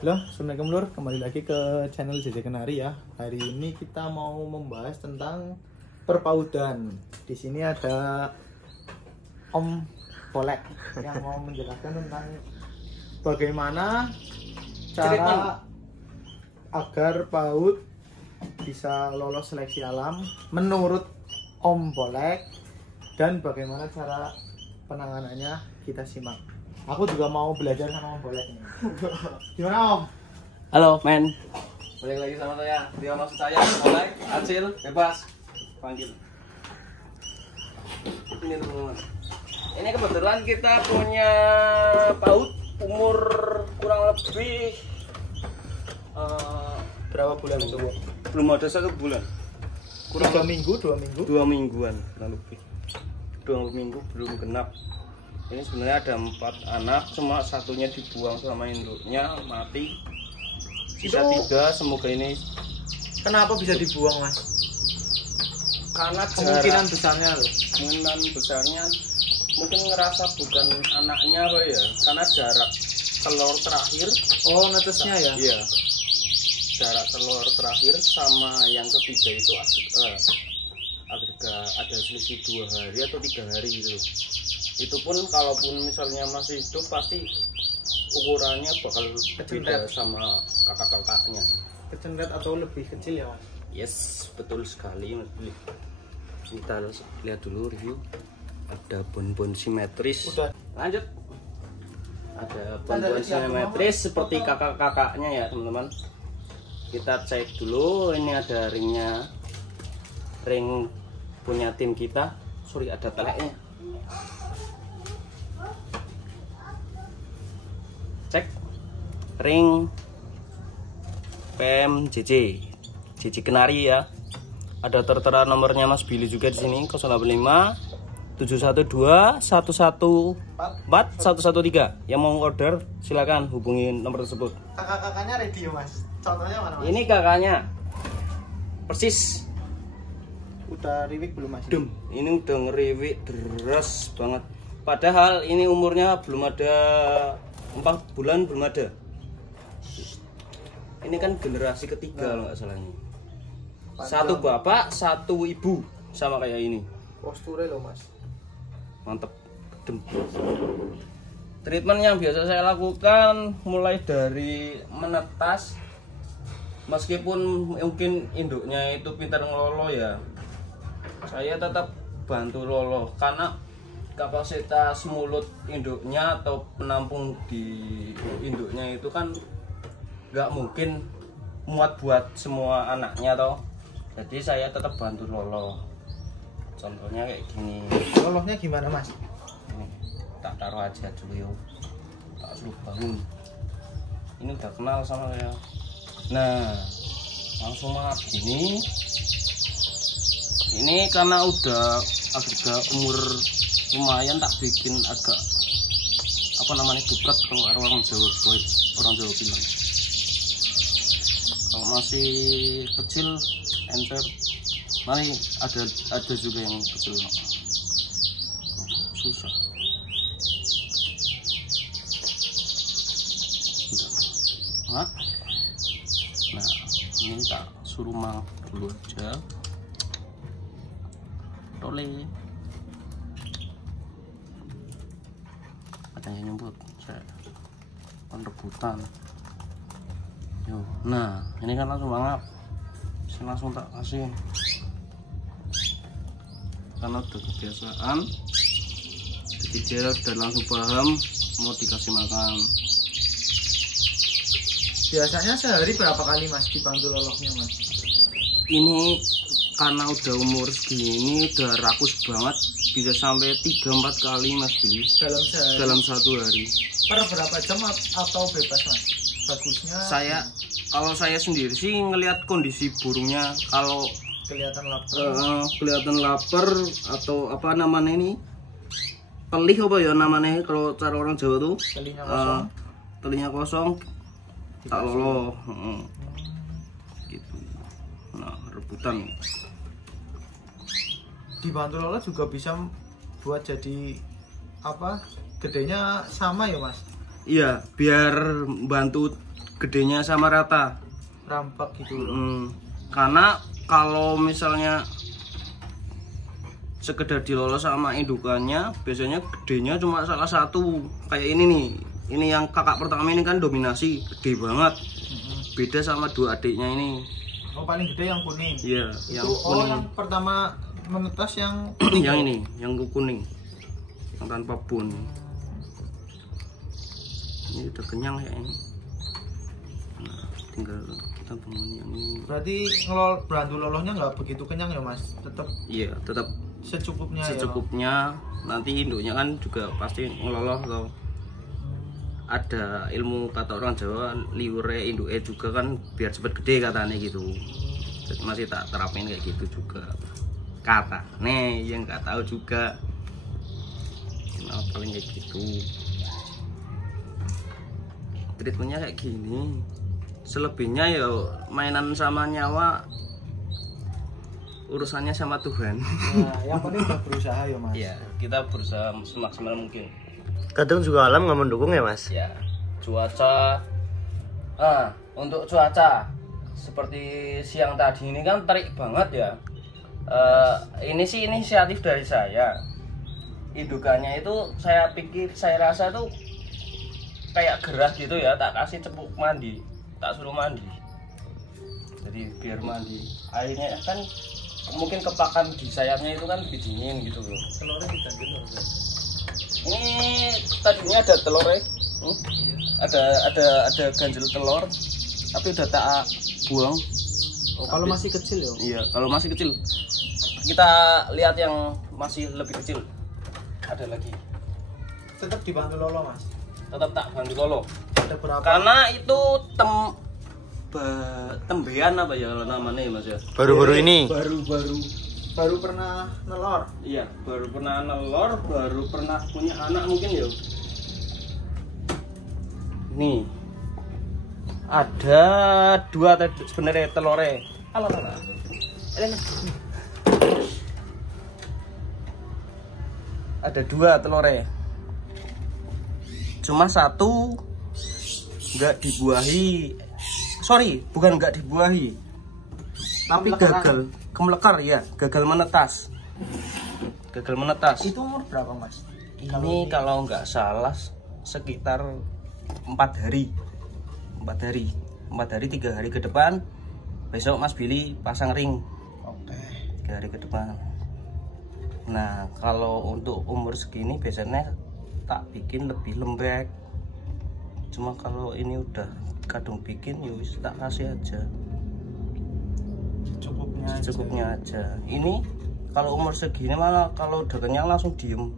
Halo, Assalamualaikum Lur, kembali lagi ke channel JJ Kenari ya. Hari ini kita mau membahas tentang perpaudan. Di sini ada Om Bolek yang mau menjelaskan tentang bagaimana cara agar PAUD bisa lolos seleksi alam menurut Om Bolek, dan bagaimana cara penanganannya. Kita simak. Aku juga mau belajar sama Om Bolek nih. Gimana Om? Halo men, balik lagi sama saya. Dia maksud saya Bolek, Acil, bebas panggil. Ini teman-teman. Ini kebetulan kita punya PAUD umur kurang lebih Berapa bulan itu? belum ada 1 bulan. Kurang 2 minggu, 2 minggu. 2 mingguan kurang lebih. 2 minggu belum genap. Ini sebenarnya ada 4 anak, cuma satunya dibuang sama induknya mati. Sisa 3, semoga ini. Kenapa bisa dibuang Mas? Karena Kemungkinan besarnya loh. kemungkinan besarnya mungkin ngerasa bukan anaknya apa ya, karena jarak telur terakhir. Oh, netesnya ya? Iya, jarak telur terakhir sama yang ketiga itu agak ada selisih 2 hari atau 3 hari gitu. Itu pun kalaupun misalnya masih hidup pasti ukurannya bakal beda sama kakak-kakaknya. Kecendret atau lebih kecil ya Mas? Yes, betul sekali Mas Billy. Kita lihat dulu review. Ada bon-bon simetris. Udah. Lanjut. Ada bon-bon simetris seperti kakak-kakaknya ya teman-teman. Kita cek dulu. Ini ada ringnya, ring punya tim kita. Sorry, ada teleknya. Cek ring PM JJ Kenari ya. Ada tertera nomornya Mas Billy juga di sini, 085 712 114 113. Yang mau order silakan hubungi nomor tersebut. Kakak-kakaknya ready ya Mas? Contohnya mana Mas? Ini kakaknya persis. Udah riwik belum Mas? Ini udah ngeriwik deras banget. Padahal ini umurnya belum ada 4 bulan, belum ada. Ini kan generasi ketiga kalau nggak salah ini. Satu bapak, satu ibu, sama kayak ini. Posturnya loh Mas. Mantep. Treatment yang biasa saya lakukan mulai dari menetas. Meskipun mungkin induknya itu pintar ngelolo ya, saya tetap bantu lolo karena kapasitas mulut induknya atau penampung di induknya itu kan nggak mungkin muat buat semua anaknya toh. Jadi saya tetap bantu lolo. Contohnya kayak gini. Lolohnya gimana Mas? Ini, tak taruh aja dulu yuk. Tak suruh bangun. Ini udah kenal sama saya. Nah, langsung maaf gini. Ini karena udah agak umur lumayan, tak bikin agak apa namanya buket kalau orang Jawa bilang. Kalau masih kecil encer, mari ada juga yang kecil. Susah. Nah, ini tak suruh mangap dulu aja. Rolling. Katanya nyebut saya rebutan. Yo, nah ini kan langsung mangap. Saya langsung tak kasih karena udah kebiasaan, jadi dia udah langsung paham mau dikasih makan. Biasanya sehari berapa kali Mas dibantu lolohnya Mas? Ini karena udah umur segini udah rakus banget, bisa sampai 3-4 kali Mas Billy Dalam sehari? dalam 1 hari. Per berapa jam atau bebas Mas? Bagusnya Kalau saya sendiri sih ngelihat kondisi burungnya, kalau kelihatan lapar. Kelihatan lapar atau apa namanya ini, pelih apa ya namanya kalau cara orang Jawa tuh, telinga kosong tak lolo gitu. Nah, rebutan. Dibantu lolo juga bisa buat jadi apa? Gedenya sama ya Mas? Iya, biar bantu gedenya sama rata. Rampak gitu loh. Karena kalau misalnya sekedar dilolos sama indukannya, biasanya gedenya cuma salah satu. Kayak ini nih. Ini yang kakak pertama ini kan dominasi, gede banget. Beda sama dua adiknya ini. Oh, paling gede yang kuning. Iya, yang Itu, kuning. yang pertama menetas yang yang ini, yang kuning. Yang tanpa bun. Ini udah kenyang ya ini. Nah, tinggal kita bangun yang ini. Berarti berandu lolohnya nggak begitu kenyang ya Mas? Tetap Iya, tetap secukupnya secukupnya. Nanti induknya kan juga pasti ngeloloh loh. Ada ilmu kata orang Jawa, liure induke juga kan biar cepet gede katanya gitu. Jadi masih tak terapin kayak gitu juga. Kata nih yang nggak tahu juga. Nah, paling kayak gitu. Treatmentnya kayak gini. Selebihnya ya mainan sama nyawa, urusannya sama Tuhan. Nah, yang penting udah berusaha ya Mas. Iya, kita berusaha semaksimal mungkin. Kadang juga alam nggak mendukung ya Mas. Ya, cuaca. Untuk cuaca seperti siang tadi ini kan terik banget ya. Ini sih inisiatif dari saya. Indukannya itu saya rasa tuh kayak gerah gitu ya, tak kasih cepuk mandi, tak suruh mandi. Jadi biar mandi. Airnya kan mungkin kepakan di sayapnya itu kan lebih dingin gitu loh. Telurnya diganti loh. Ini tadinya ada telur ya. Ada ganjel telur, tapi udah tak buang. Oh, kalau masih kecil ya? Iya, kalau masih kecil. Kita lihat yang masih lebih kecil. Ada lagi. Tetap dibantu lolo Mas. Tetap tak bantu lolo. Ada berapa? Karena itu tembean apa ya namanya ya Mas ya? Baru-baru ini. Baru pernah nelor. Iya, baru pernah nelor, baru pernah punya anak mungkin ya. Nih. Ada dua sebenarnya telurnya. Alah. Ada dua telurnya. Cuma satu nggak dibuahi. Sorry, bukan nggak dibuahi, tapi gagal kemelekar ya, gagal menetas. Itu umur berapa Mas? Ini kalau nggak salah sekitar 4 hari. 3 hari ke depan. Besok Mas Billy pasang ring. Oke. 3 hari ke depan. Nah, kalau untuk umur segini biasanya tak bikin lebih lembek. Cuma kalau ini udah kadung bikin ya wis tak kasih aja. Secukupnya aja. Ini kalau umur segini malah kalau udah kenyang langsung diem.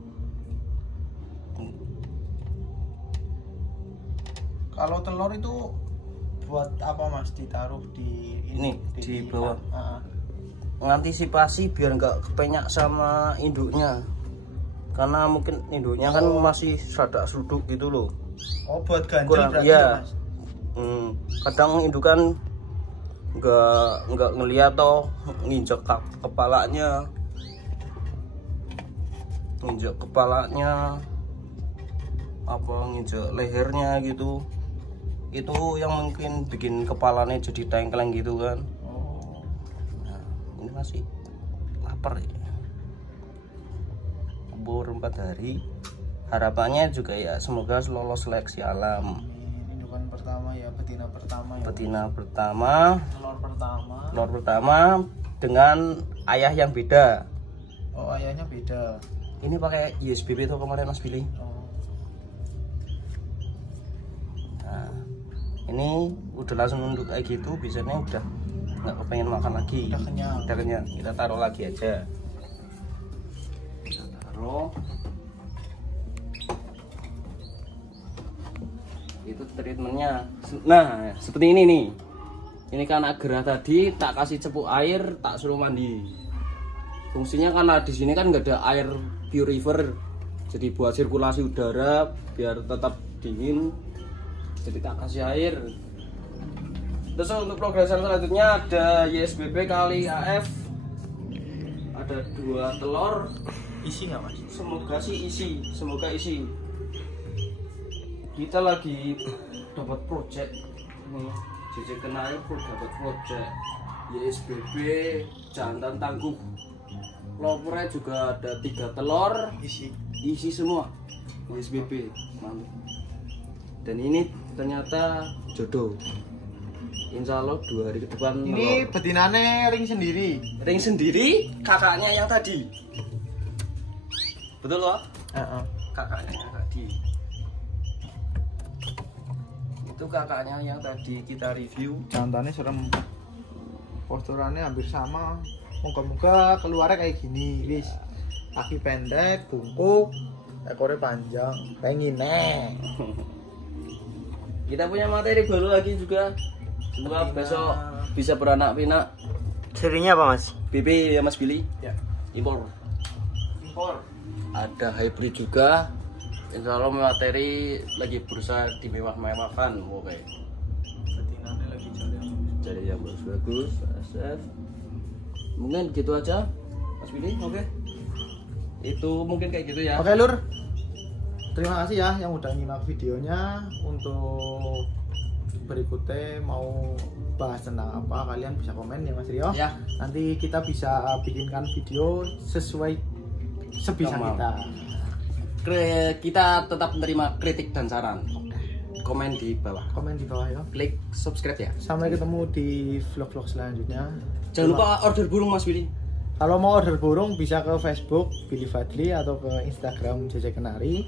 Kalau telur itu buat apa Mas? Ditaruh di Ini di bawah. Mengantisipasi biar nggak kepenyak sama induknya. Karena mungkin induknya kan masih rada seruduk gitu loh. Oh, buat ganjil Kurang, berarti iya. ya Mas? Kadang indukan nggak ngeliat toh, nginjek kepalanya, apa nginjek lehernya gitu. Itu yang mungkin bikin kepalanya jadi tengkleng gitu kan. Nah, ini masih lapar ya. Umur 4 hari. Harapannya juga ya semoga lolos seleksi alam. Indukan pertama ya, betina pertama ya. Betina pertama, Telur pertama dengan ayah yang beda. Oh, ayahnya beda. Ini pakai ISBB tuh kemarin Mas Billy. Oh. Nah, ini udah langsung nunduk kayak gitu, biasanya udah nggak kepengen makan lagi. Udah kenyang. Kita taruh lagi aja. Kita taruh. Itu treatmentnya. Nah, seperti ini nih. Ini karena gerah tadi tak kasih cepuk air, tak suruh mandi. Fungsinya karena di sini kan nggak ada air purifier, jadi buat sirkulasi udara biar tetap dingin. Jadi tak kasih air. Terus untuk progresan selanjutnya ada YSBB kali AF. Ada 2 telur. Isi nggak Mas? Semoga sih isi, semoga isi. kita lagi dapat project nih. JJ Kenari dapat project YSBB jantan tangguh. Lopernya juga ada 3 telur isi semua YSBB, mantap. Dan ini ternyata jodoh. Insya Allah 2 hari ke depan Ini betinane ring sendiri. ring sendiri, kakaknya yang tadi. Betul loh? Kakaknya yang tadi. Itu kakaknya yang tadi kita review. Jantannya serem. Posturannya hampir sama. Moga-moga keluarnya kayak gini, wis. Kaki pendek, bungkuk, ekornya panjang. Pengen Kita punya materi baru lagi juga. Semoga besok bisa beranak pinak. Serinya apa Mas? BP ya Mas Billy. Ya. Impor. Impor. Ada hybrid juga. Insya Allah materi lagi berusaha dimewah-mewahkan. Oke. Betinane lagi Jadi yang bagus-bagus. SF. Mungkin gitu aja Mas Billy. Oke. Itu mungkin kayak gitu ya. Oke Lur, terima kasih ya yang udah nyimak videonya. Untuk berikutnya mau bahas tentang apa, kalian bisa komen ya Mas Rio. Ya. Nanti kita bisa bikinkan video sesuai sebisa Sama. kita. Kita tetap menerima kritik dan saran. Komen di bawah. Komen di bawah ya. Klik subscribe ya. Sampai ketemu di vlog-vlog selanjutnya. Jangan lupa order burung Mas Billy. Kalau mau order burung bisa ke Facebook Billy Fadli atau ke Instagram JJ Kenari.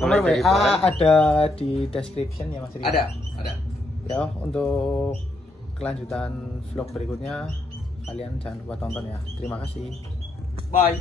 Nomor Mulai dari WA bahan. ada di description ya Mas Rio. Ada. Ya, untuk kelanjutan vlog berikutnya kalian jangan lupa tonton ya. Terima kasih. Bye.